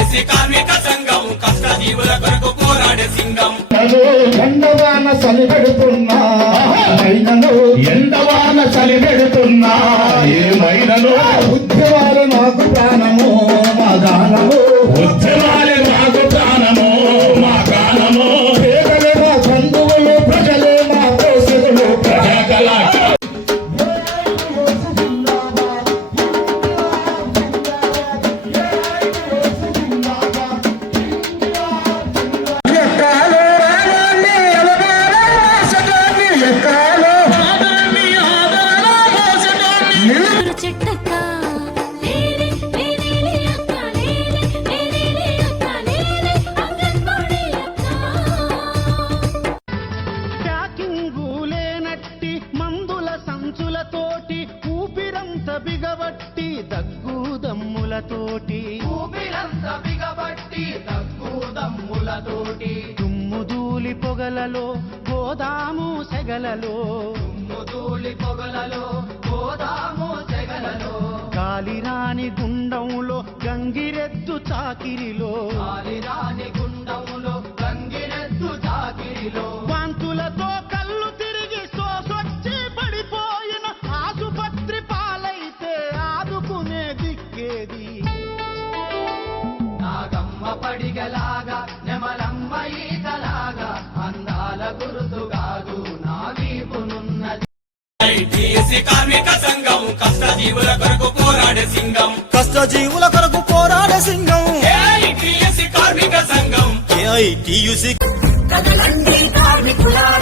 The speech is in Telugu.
ఏఐటియుసి కార్మిక సంఘం కష్టజీవుల కొరకు పోరాడే సింగం. ఎండవాన చలిపెడుతున్నా ఎండవాన చలిపెడుతున్నా ఏమైనను ఉద్యమాలు నాకు ప్రాణము మా గానము ఉద్యమాలే మాకు ప్రాణము మా గానము పేదలే మా బంధువులు ప్రజలే మా పోషకులు ప్రజాకళ బిగబట్టి దగ్గుదమ్ములతోటి దుమ్ముదూలి పొగలలో గోదాము సెగలలో కాలిరాని గుండంలో గంగిరెద్దు చాకిరిలో వాంతులతో కళ్ళు తిరిగి సోసొచ్చి పడిపోయిన ఆసుపత్రి పాలైతే ఆదుకునే దిక్కేది నాగమ్మ పడిగలాగా నెమలమ్మ ఈతలాగా అందాల గురుతుగాదు నా వీపునున్నది. ఏఐటియుసి కార్మిక సంఘం కష్టజీవుల కొరకు పోరాడే సింగం. కష్టజీవుల కొరకు పోరాడే సింగం ఏఐటియుసి కార్మిక సంఘం. ఏఐటియుసి కదలండి కార్మికులారా